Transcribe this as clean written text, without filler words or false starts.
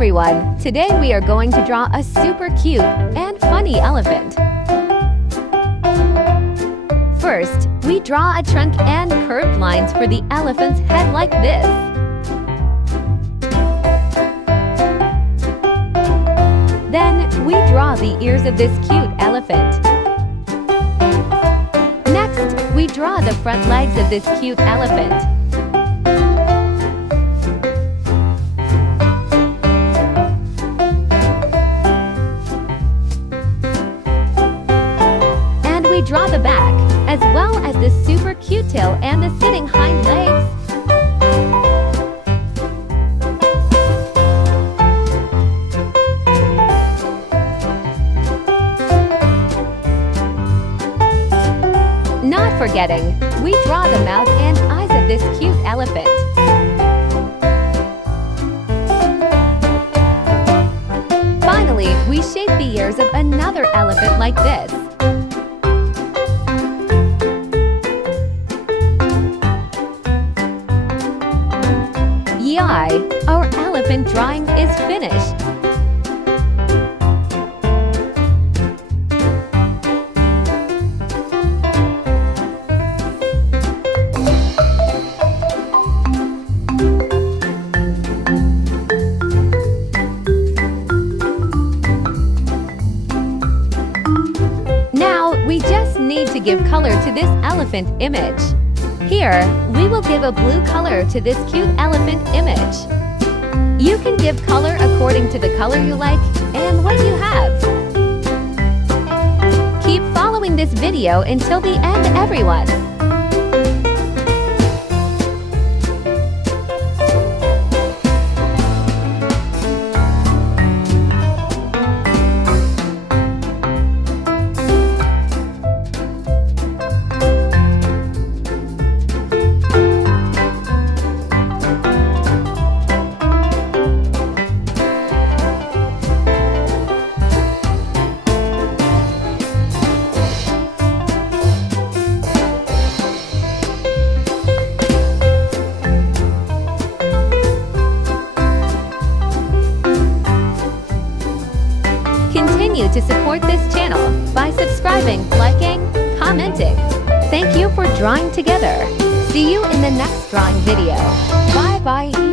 everyone! Today we are going to draw a super cute and funny elephant. First, we draw a trunk and curved lines for the elephant's head like this. Then, we draw the ears of this cute elephant. Next, we draw the front legs of this cute elephant. We draw the back, as well as the super cute tail and the sitting hind legs. Not forgetting, we draw the mouth and eyes of this cute elephant. Finally, we shape the ears of another elephant like this. Our elephant drawing is finished. Now, we just need to give color to this elephant image. Here, we will give a blue color to this cute elephant image. You can give color according to the color you like and what you have. Keep following this video until the end, everyone. Continue to support this channel by subscribing, liking, commenting. Thank you for drawing together. See you in the next drawing video. Bye bye.